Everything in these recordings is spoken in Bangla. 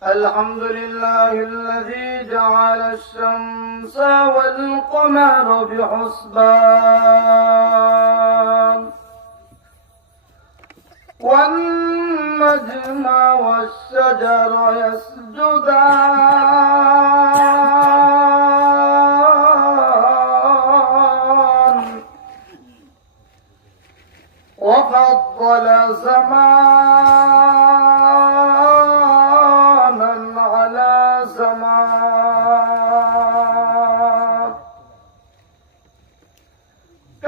الحمد لله الذي جعل الشمس والقمر بحسبان. والنجم والشجر يسجدان. وفضل زمانا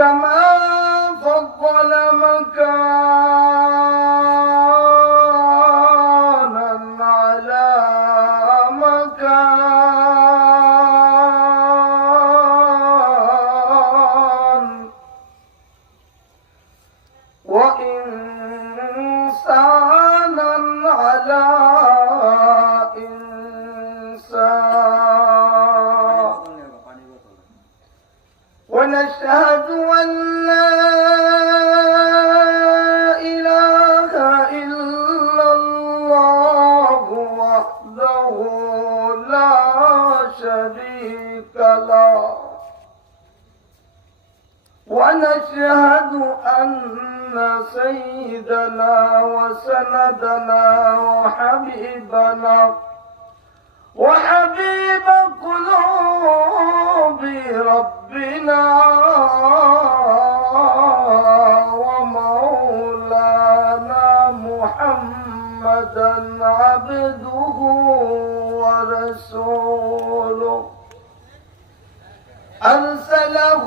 cama. ونشهد أن سيدنا وسندنا وحبيبنا وحبيب قلوب ربنا ومولانا محمدا عبده ورسوله. أرسله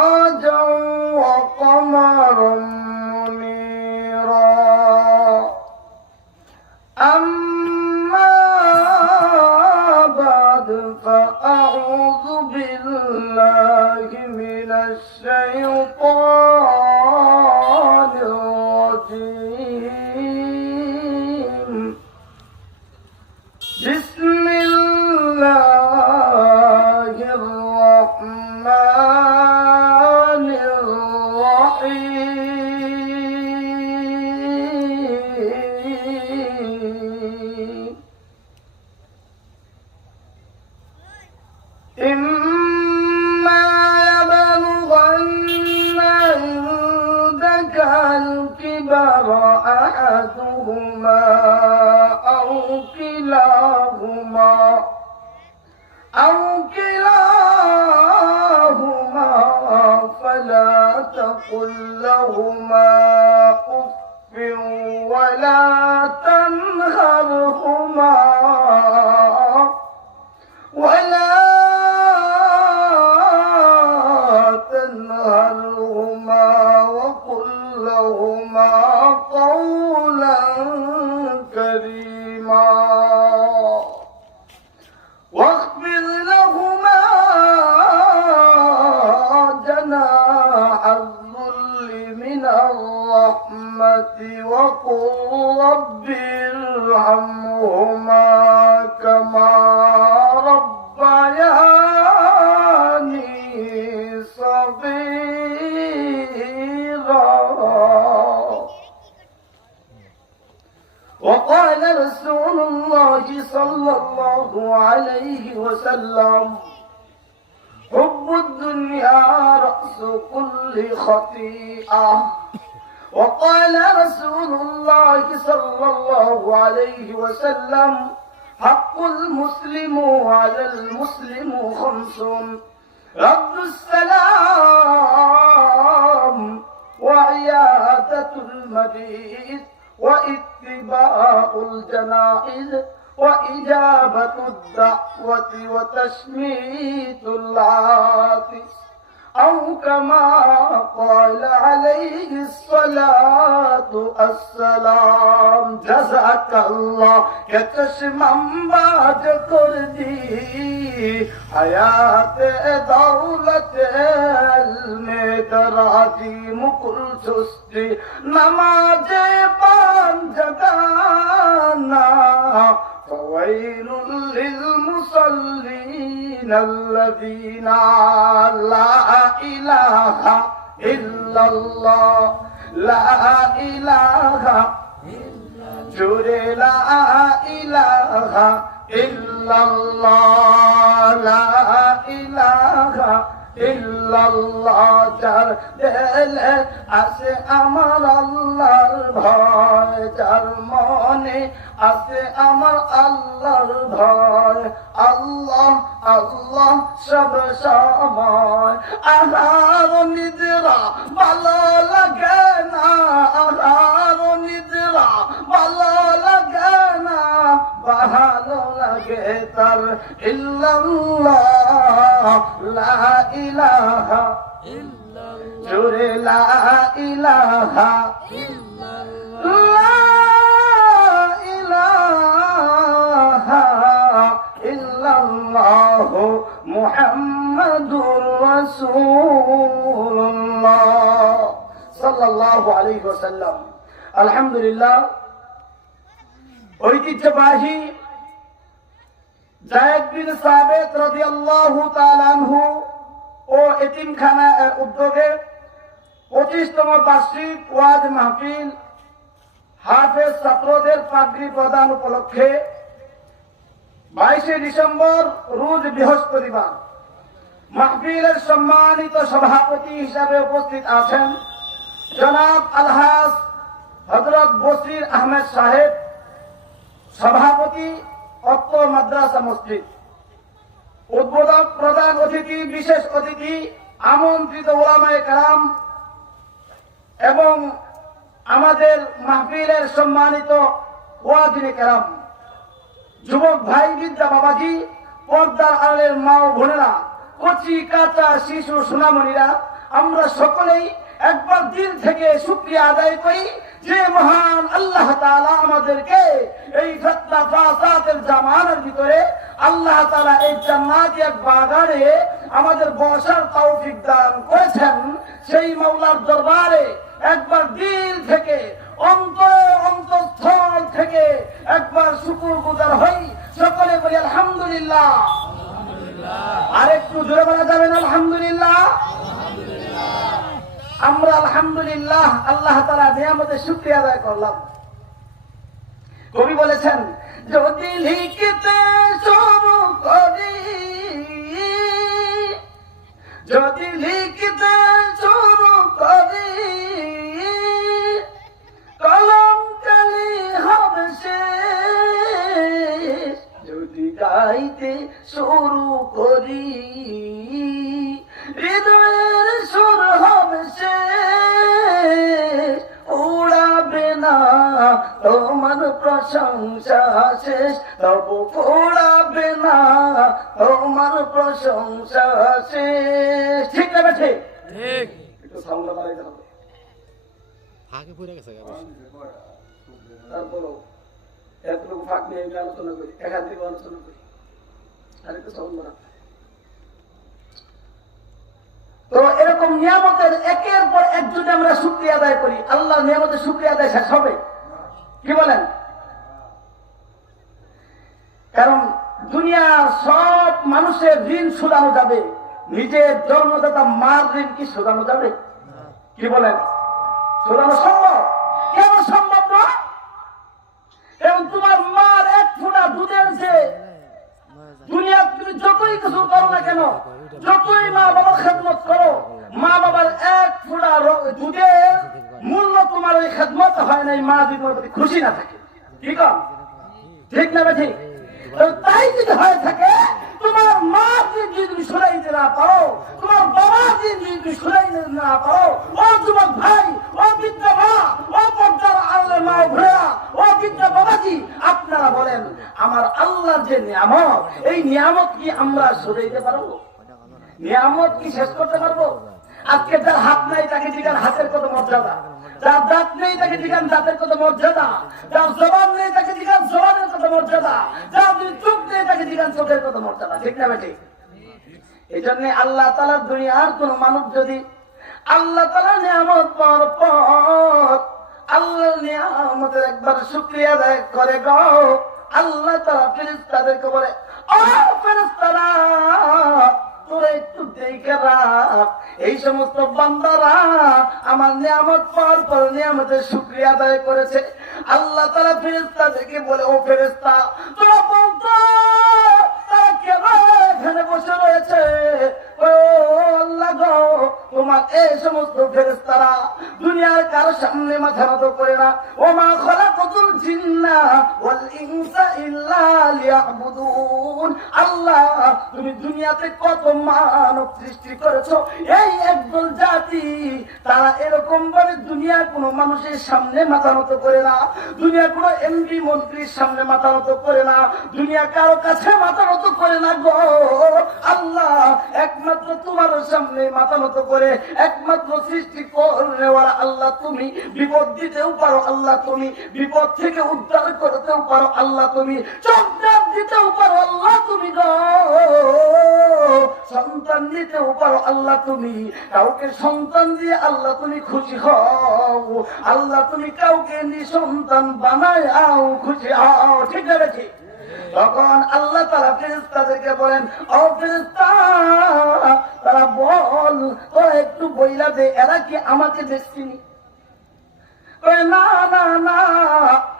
الشيطان كلاهما أو كلاهما فلا تقل لهما وقل رب ارحمهما كما ربياني صغيرا. وقال رسول الله صلى الله عليه وسلم حب الدنيا رأس كل خطيئة. وقال رسول الله صلى الله عليه وسلم حق المسلم على المسلم خمس. رد السلام وعيادة المريض واتباع الجنائز وإجابة الدعوة وتشميت العاطس. أو كما قال عليه الصلاة السلام جزاك الله کہ چشمم باز کر دی حیات دولت علم درازی مکل سستی نماز پان جگانا فويل للمصلين الذين لا إله إلا الله لا إله جري لا إله إلا الله لا إله إلا الله جل جل أسي أمر الله البهاء جل মনে আছে আমার আল্লাহর ভয়। আল্লাহ আল্লাহ সব সময়। আহার নিদ্রা ভালো লাগে না। আহার নিদ্রা ভালো লাগে না। ভালো লাগে তার ইল্লাল্লাহ। লা ইলাহা। জোরে লা ইলাহা। লা ইল্লাল্লাহ মুহাম্মাদুর রাসূলুল্লাহ। সাল্লাল্লাহু আলাইহি ওয়াসাল্লাম। আলহামদুলিল্লাহ, ঐতিহ্যবাহী জায়েদ বিন রাদিয়াল্লাহু তাআলা আনহু ও এতিমখানা উদ্যোগে পঁচিশতম বার্ষিক ওয়াজ মাহফিল হাফেজ ছাত্রদের পাগড়ি প্রদান উপলক্ষে বাইশে ডিসেম্বর, রোজ বৃহস্পতিবার। মাহফিলের সম্মানিত সভাপতি হিসাবে উপস্থিত আছেন জনাব আলহাস হজরত বসির আহমেদ সাহেব, সভাপতি অত্ত মাদ্রাসা মসজিদ। উদ্বোধক প্রধান অতিথি, বিশেষ অতিথি, আমন্ত্রিত ওলামায় কালাম এবং আমাদের মাহফিলের সম্মানিত ওয়াজিনে কালাম যুবক ভাই বিদ্যা বাবাজি, পর্দার আলের মা ও কচি, কাঁচা, শিশু, সোনামণিরা, আমরা সকলেই একবার দিল থেকে শুক্রিয়া আদায় করি যে মহান আল্লাহ তালা আমাদেরকে এই ফতনা জামানের ভিতরে আল্লাহ তালা এই জান্নাত এক বাগানে আমাদের বসার তৌফিক দান করেছেন। সেই মাওলার দরবারে একবার দিল থেকে অন্তর অন্তঃস্থল থেকে একবার শুকুর গুজার হই সকলে বলি আলহামদুলিল্লাহ। আর একটু জোরে বলা যাবেন আলহামদুলিল্লাহ? আমরা আলহামদুলিল্লাহ আল্লাহ তালা নিয়ামতের শুক্রিয়া আদায় করলাম। কবি বলেছেন যদি লিখিতে শুরু করি যদি লিখিতে তবু উড়াবে না তোমার প্রশংসা শেষ। ঠিক না ঠিক ঠিক। একটু সাউন্ডটা বাড়াইতে হবে ফাঁকে পড়ে গেছে গা বেশি। এতটুকু ফাঁক নিয়ে আমি আলোচনা করি এখান থেকে আলোচনা করি। সাউন্ড তো এরকম নিয়ামতের একের পর এক যদি আমরা শুক্রিয়া আদায় করি আল্লাহ নিয়ামতের শুক্রিয়া আদায় শেষ হবে। কি বলেন? দুনিয়ার সব মানুষের ঋণ শোধানো যাবে। নিজের জন্মদাতা মার ঋণ কি শোধানো যাবে? কি বলেন? শোধানো সম্ভব? কেন সম্ভব নয়? এবং তোমার মার এক ফোঁটা দুধের যে দুনিয়া তুমি যতই কিছু করো না কেন, যতই মা বাবার খেদমত করো, মা বাবার এক ফোঁটা দুধের মূল্য তোমার ওই খেদমত হয় না মা যদি তোমার প্রতি খুশি না থাকে। ঠিক? ঠিক না ঠিক তাই যদি হয়ে থাকে, তোমার মা যদি তুমি শুনাইতে না পারো, তোমার বাবা যদি তুমি না পারো, ও যুবক ভাই, ও বিদ্যা মা, ও পর্দার আল্লাহ মা ভেড়া ও বিদ্যা বাবাজি, আপনারা বলেন, আমার আল্লাহর যে নিয়ামত, এই নিয়ামত কি আমরা শুনাইতে পারব? নিয়ামত কি শেষ করতে পারব? আজকে যার হাত নাই, তাকে জিজ্ঞার হাতের কত মর্যাদা? যার দাঁত নেই তাকে জিজ্ঞান দাঁতের কত মর্যাদা? যার জবান নেই তাকে জিজ্ঞান জবানের কত মর্যাদা? যার দুই চোখ নেই তাকে জিজ্ঞান চোখের কত মর্যাদা? ঠিক না বেঠিক এই জন্য আল্লাহ তালার দুনিয়ার কোন মানুষ যদি আল্লাহ তালা নিয়ামত পাওয়ার পর আল্লাহ নিয়ামতের একবার শুক্রিয়া আদায় করে গো, আল্লাহ তালা ফেরেস্তাদেরকে বলে, ও ফেরেস্তারা এই সমস্ত বান্দারা আমার নিয়ামত পাওয়ার পর নিয়ামতের শুক্রিয়া আদায় করেছে। আল্লাহ তারা ফেরেস্তাদেরকে বলে, ও ফেরেস্তা এখানে বসে রয়েছে? তোমার এই সমস্ত ফেরেস্তারা দুনিয়ার কারও সামনে মাথা নত করে না। ও মা খরা জিন্না ওয়াল ইনসা ইল্লা লিয়াবুদুন। তুমি দুনিয়াতে কত মানব সৃষ্টি করেছ? এই একদল জাতি, তারা এরকম ভাবে দুনিয়ার কোন মানুষের সামনে মাথা নত করে না। দুনিয়া কোন এমপি মন্ত্রীর সামনে মাথা নত করে না। দুনিয়া কারও কাছে মাথা নত করে না গো। আল্লাহ, একমাত্র তোমার সামনে মাথা নত করে, একমাত্র সৃষ্টি করেওয়ার আল্লাহ তুমি। বিপদ দিতেও পারো আল্লাহ তুমি। বিপদ থেকে উদ্ধার করতেও পারো আল্লাহ তুমি। সন্তান দিতেও পারো আল্লাহ তুমি সন্তান দিতেও পারো আল্লাহ তুমি। কাউকে সন্তান দিয়ে আল্লাহ তুমি খুশি হও। আল্লাহ তুমি কাউকে নিঃসন্তান বানায় আও খুশি হও। ঠিক আছে তখন আল্লাহ তারা ফেরেস্তাদেরকে বলেন, ও ফেরেস্তা তারা বল তো একটু বইলা দে, এরা কি আমাকে দেখছিনি না না না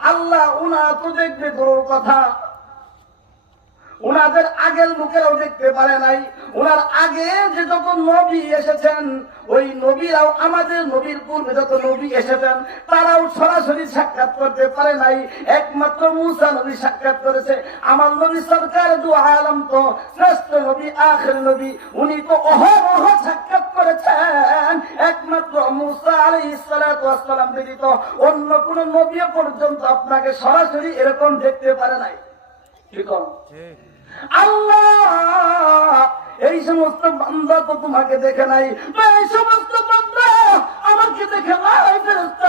আল্লাহ উনা তো দেখবে গরুর কথা। উনাদের আগের লোকেরাও দেখতে পারে নাই। উনার আগে যে যত নবী এসেছেন, ওই নবীরাও আমাদের নবীর পূর্বে যত নবী এসেছেন, তারাও সরাসরি সাক্ষাৎ করতে পারে নাই। একমাত্র মুসা নবী সাক্ষাৎ করেছে। আমার নবী সরকার দু আলম তো শ্রেষ্ঠ নবী, আখের নবী। উনি তো অহরহ সাক্ষাৎ করেছেন। একমাত্র মুসা আলী ইসালাম ব্যতীত অন্য কোন নবী পর্যন্ত আপনাকে সরাসরি এরকম দেখতে পারে নাই। কি কর আল্লাহ, এই সমস্ত বান্দা তো তোমাকে দেখে নাই এই সমস্ত বান্দা আমাকে দেখে নাই ফেরেস্তা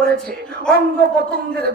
করেছে। অঙ্গ প্রত্যঙ্গের